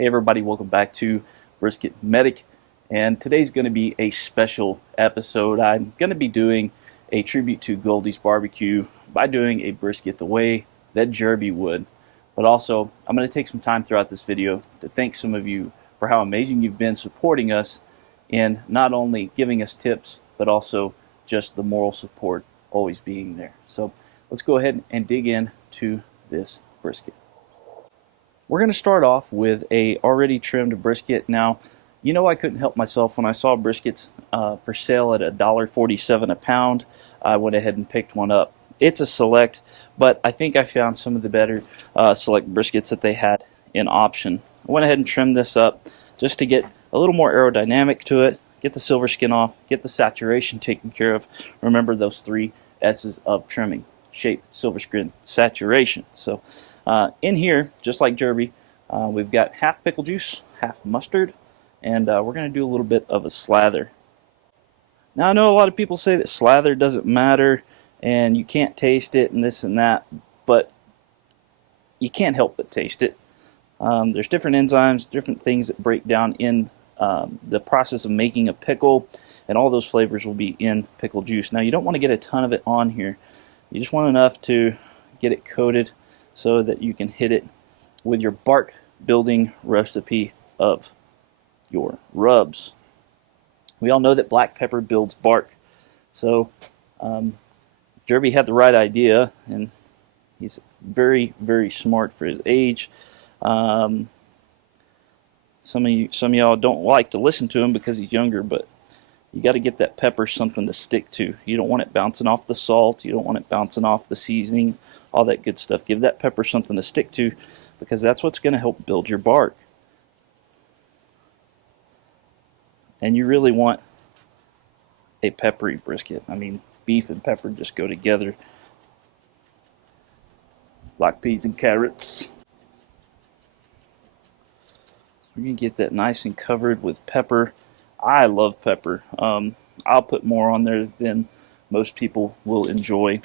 Hey everybody, welcome back to Brisket Medic, and today's going to be a special episode. I'm going to be doing a tribute to Goldee's barbecue by doing a brisket the way that Kirby would, but also I'm going to take some time throughout this video to thank some of you for how amazing you've been supporting us in not only giving us tips, but also just the moral support always being there. So let's go ahead and dig into this brisket. We're going to start off with a already trimmed brisket. Now, you know I couldn't help myself when I saw briskets for sale at $1.47 a pound. I went ahead and picked one up. It's a select, but I think I found some of the better select briskets that they had in option. I went ahead and trimmed this up just to get a little more aerodynamic to it, get the silver skin off, get the saturation taken care of. Remember those three S's of trimming: shape, silver skin, saturation. So in here, just like Kirby, we've got half pickle juice, half mustard, and we're going to do a little bit of a slather. Now, I know a lot of people say that slather doesn't matter and you can't taste it and this and that, but you can't help but taste it. There's different enzymes, different things that break down in the process of making a pickle, and all those flavors will be in pickle juice. Now, you don't want to get a ton of it on here. You just want enough to get it coated so that you can hit it with your bark building recipe of your rubs. We all know that black pepper builds bark, so Kirby had the right idea, and he's very, very smart for his age. Some of y'all don't like to listen to him because he's younger, but you got to get that pepper something to stick to. You don't want it bouncing off the salt. You don't want it bouncing off the seasoning, all that good stuff. Give that pepper something to stick to, because that's what's going to help build your bark. And you really want a peppery brisket. I mean, beef and pepper just go together like peas and carrots. We're going to get that nice and covered with pepper. I love pepper. I'll put more on there than most people will enjoy,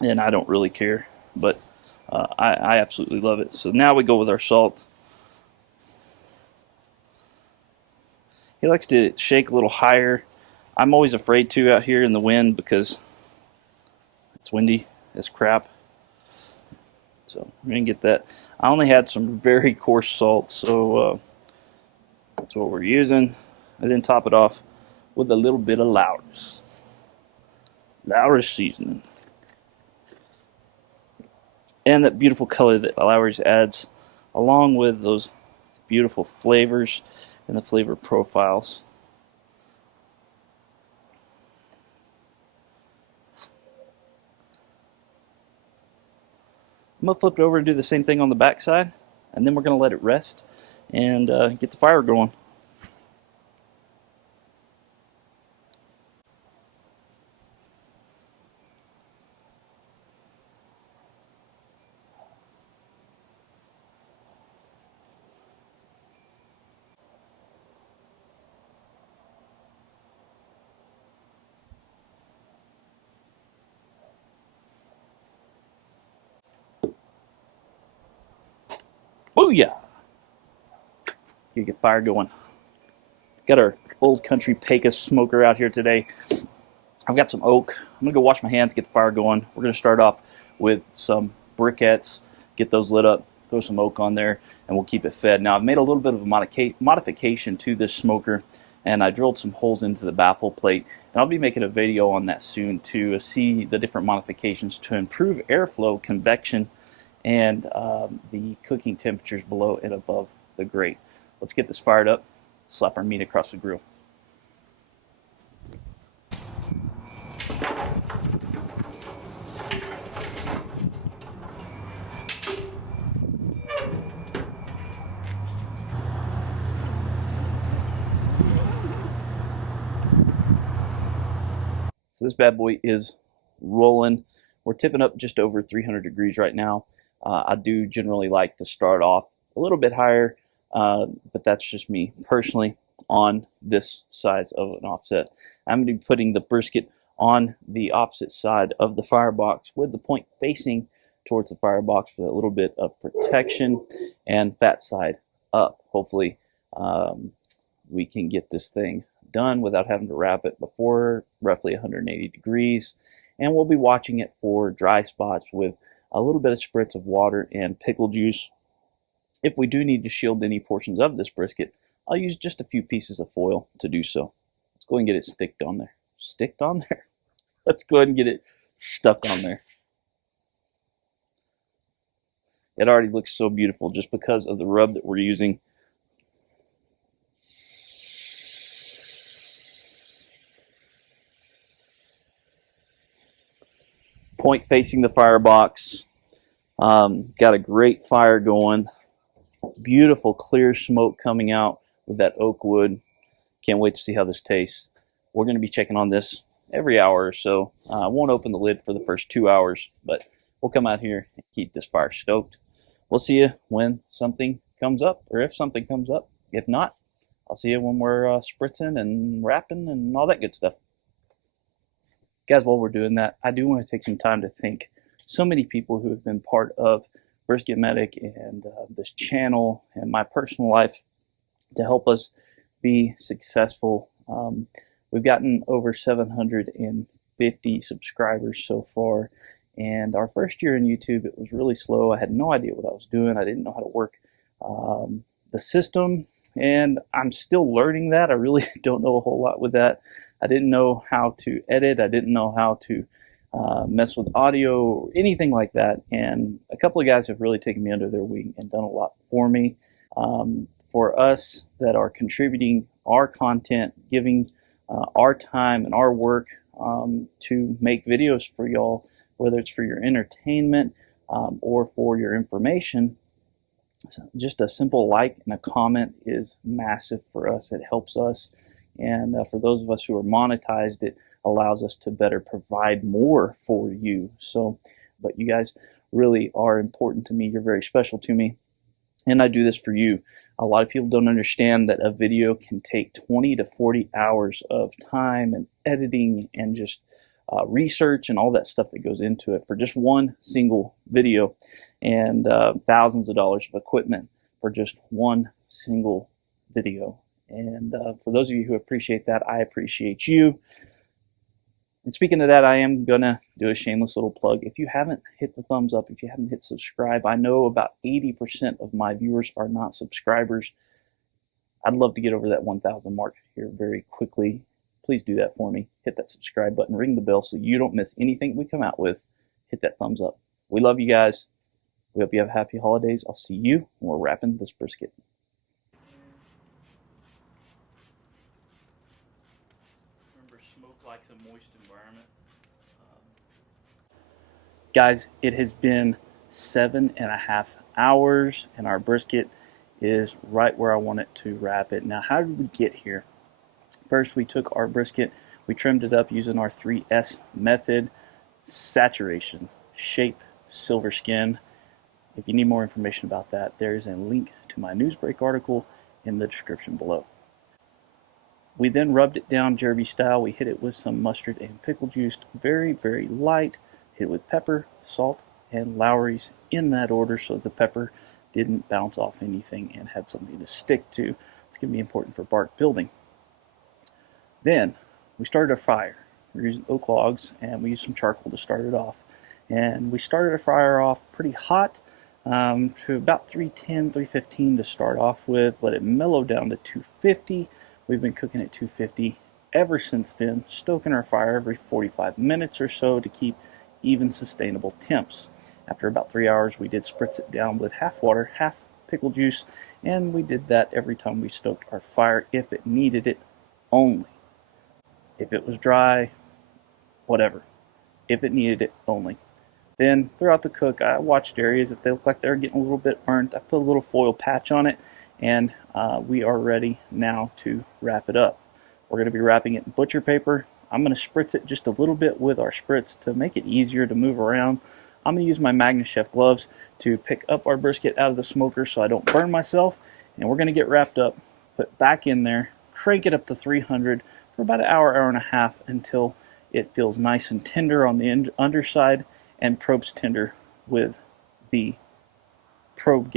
and I don't really care, but I absolutely love it. So now we go with our salt. He likes to shake a little higher. I'm always afraid to out here in the wind because it's windy as crap. So we're going to get that. I only had some very coarse salt, so that's what we're using. And then top it off with a little bit of Lowry's seasoning. And that beautiful color that Lowry's adds, along with those beautiful flavors and the flavor profiles. I'm going to flip it over and do the same thing on the back side, and then we're going to let it rest and get the fire going. Booyah! You get fire going. Got our old country Pecos smoker out here today. I've got some oak. I'm going to go wash my hands, get the fire going. We're going to start off with some briquettes, get those lit up, throw some oak on there, and we'll keep it fed. Now, I've made a little bit of a modification to this smoker, and I drilled some holes into the baffle plate, and I'll be making a video on that soon to see the different modifications to improve airflow, convection, and the cooking temperatures below and above the grate. Let's get this fired up, slap our meat across the grill. So this bad boy is rolling. We're tipping up just over 300 degrees right now. I do generally like to start off a little bit higher, but that's just me personally on this size of an offset. I'm going to be putting the brisket on the opposite side of the firebox with the point facing towards the firebox for a little bit of protection and fat side up. Hopefully we can get this thing done without having to wrap it before roughly 180 degrees. And we'll be watching it for dry spots with a little bit of spritz of water and pickle juice. If we do need to shield any portions of this brisket, I'll use just a few pieces of foil to do so. Let's go ahead and get it sticked on there. Sticked on there? Let's go ahead and get it stuck on there. It already looks so beautiful just because of the rub that we're using. Point facing the firebox. Got a great fire going. Beautiful clear smoke coming out with that oak wood. Can't wait to see how this tastes. We're going to be checking on this every hour or so. I won't open the lid for the first 2 hours, but we'll come out here and keep this fire stoked. We'll see you when something comes up, or if something comes up. If not, I'll see you when we're spritzing and wrapping and all that good stuff. Guys, while we're doing that, I do want to take some time to thank so many people who have been part of Brisket Medic and this channel and my personal life to help us be successful. We've gotten over 750 subscribers so far, and our first year in YouTube, it was really slow. I had no idea what I was doing. I didn't know how to work the system, and I'm still learning that. I really don't know a whole lot with that. I didn't know how to edit. I didn't know how to mess with audio or anything like that. And a couple of guys have really taken me under their wing and done a lot for me. For us that are contributing our content, giving our time and our work to make videos for y'all, whether it's for your entertainment or for your information, just a simple like and a comment is massive for us. It helps us. And for those of us who are monetized, it allows us to better provide more for you. So, but you guys really are important to me. You're very special to me. And I do this for you. A lot of people don't understand that a video can take 20 to 40 hours of time and editing and just research and all that stuff that goes into it for just one single video, and thousands of dollars of equipment for just one single video. And for those of you who appreciate that, I appreciate you. And speaking of that, I am going to do a shameless little plug. If you haven't hit the thumbs up, if you haven't hit subscribe, I know about 80% of my viewers are not subscribers. I'd love to get over that 1,000 mark here very quickly. Please do that for me. Hit that subscribe button, ring the bell so you don't miss anything we come out with. Hit that thumbs up. We love you guys. We hope you have happy holidays. I'll see you when we're wrapping this brisket. Remember, smoke likes a moist environment. Guys, it has been 7.5 hours and our brisket is right where I want it to wrap it. Now, how did we get here? First, we took our brisket, we trimmed it up using our 3S method: saturation, shape, silver skin. If you need more information about that, there is a link to my Newsbreak article in the description below. We then rubbed it down Kirby style. We hit it with some mustard and pickle juice, very, very light. Hit it with pepper, salt, and Lowry's in that order so the pepper didn't bounce off anything and had something to stick to. It's going to be important for bark building. Then we started a fire. We're using oak logs and we used some charcoal to start it off. And we started a fire off pretty hot to about 310, 315 to start off with. Let it mellow down to 250. We've been cooking at 250 ever since then, stoking our fire every 45 minutes or so to keep even sustainable temps. After about 3 hours, we did spritz it down with half water, half pickle juice, and we did that every time we stoked our fire if it needed it only. If it was dry, whatever. If it needed it only. Then throughout the cook, I watched areas. If they look like they're getting a little bit burnt, I put a little foil patch on it, and we are ready now to wrap it up. We're going to be wrapping it in butcher paper. I'm going to spritz it just a little bit with our spritz to make it easier to move around. I'm going to use my MagnaChef gloves to pick up our brisket out of the smoker so I don't burn myself. And we're going to get wrapped up, put back in there, crank it up to 300 for about an hour, hour and a half until it feels nice and tender on the underside and probes tender with the probe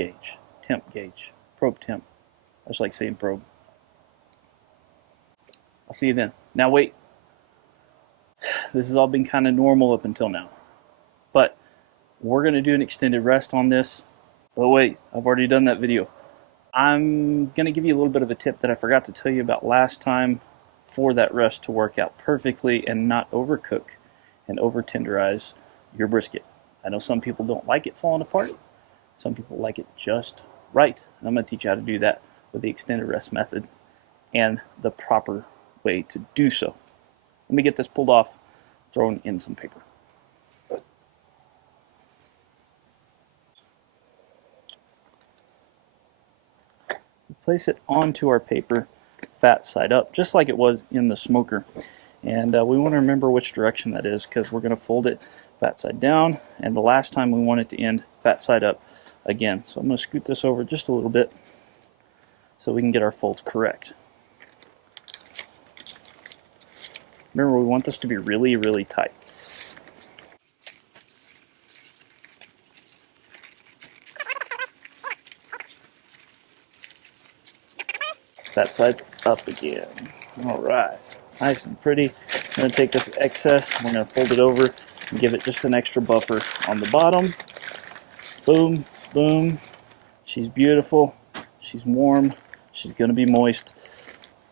temp gauge. Just like saying probe. I'll see you then. Now wait. This has all been kind of normal up until now. But we're going to do an extended rest on this. But wait, I've already done that video. I'm going to give you a little bit of a tip that I forgot to tell you about last time for that rest to work out perfectly and not overcook and over tenderize your brisket. I know some people don't like it falling apart. Some people like it just right. And I'm going to teach you how to do that with the extended rest method and the proper way to do so. Let me get this pulled off, thrown in some paper. Place it onto our paper, fat side up, just like it was in the smoker. And we want to remember which direction that is, because we're going to fold it fat side down, and the last time we want it to end fat side up again. So I'm going to scoot this over just a little bit so we can get our folds correct. Remember, we want this to be really, really tight. That side's up again. All right, nice and pretty. I'm going to take this excess, we're going to fold it over and give it just an extra buffer on the bottom. Boom, boom. She's beautiful. She's warm. She's going to be moist.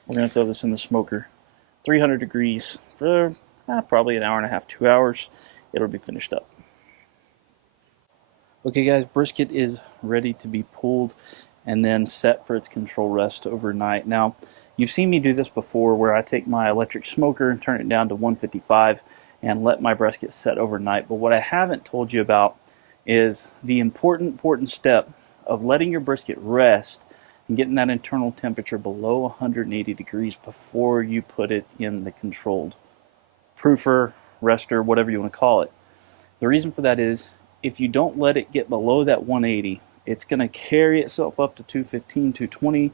We're going to throw this in the smoker. 300 degrees for probably an hour and a half, 2 hours. It'll be finished up. Okay guys, brisket is ready to be pulled and then set for its control rest overnight. Now, you've seen me do this before where I take my electric smoker and turn it down to 155 and let my brisket set overnight. But what I haven't told you about is the important step of letting your brisket rest and getting that internal temperature below 180 degrees before you put it in the controlled proofer, rester, whatever you want to call it. The reason for that is if you don't let it get below that 180, it's going to carry itself up to 215, 220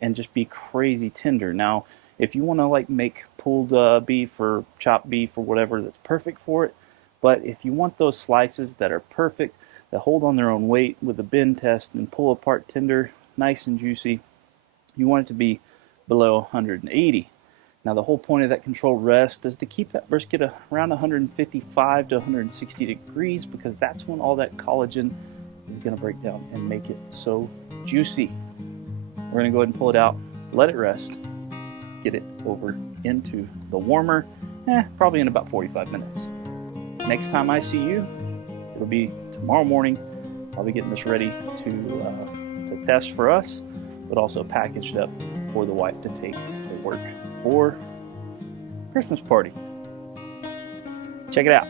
and just be crazy tender. Now, if you want to like make pulled beef or chopped beef or whatever, that's perfect for it. But if you want those slices that are perfect, that hold on their own weight with a bend test and pull apart tender, nice and juicy, you want it to be below 180. Now the whole point of that controlled rest is to keep that brisket around 155 to 160 degrees, because that's when all that collagen is going to break down and make it so juicy. We're going to go ahead and pull it out, let it rest, get it over into the warmer, probably in about 45 minutes. Next time I see you, it'll be tomorrow morning. I'll be getting this ready to test for us, but also packaged up for the wife to take to work for Christmas party. Check it out.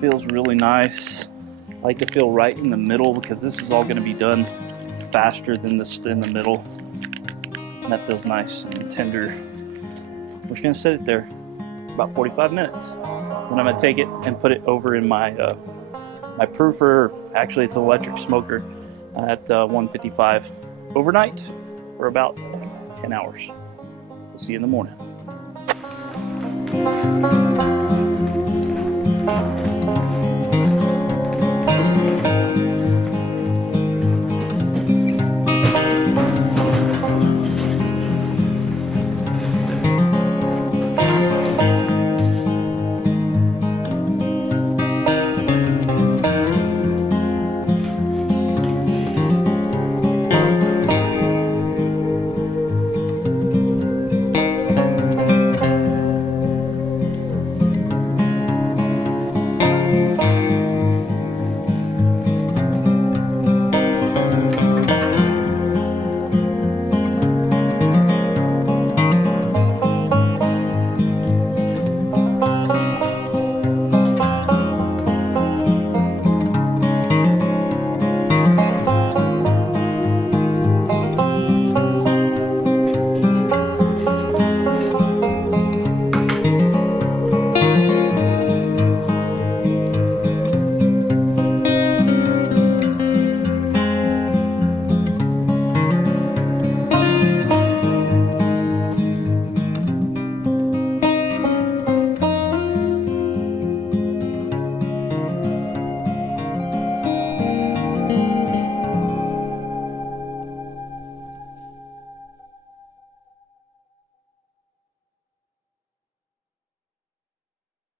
Feels really nice. I like to feel right in the middle because this is all going to be done faster than this in the middle. And that feels nice and tender. We're just going to set it there about 45 minutes. Then I'm going to take it and put it over in my my proofer. Actually, it's an electric smoker at 155 overnight for about 10 hours. We'll see you in the morning.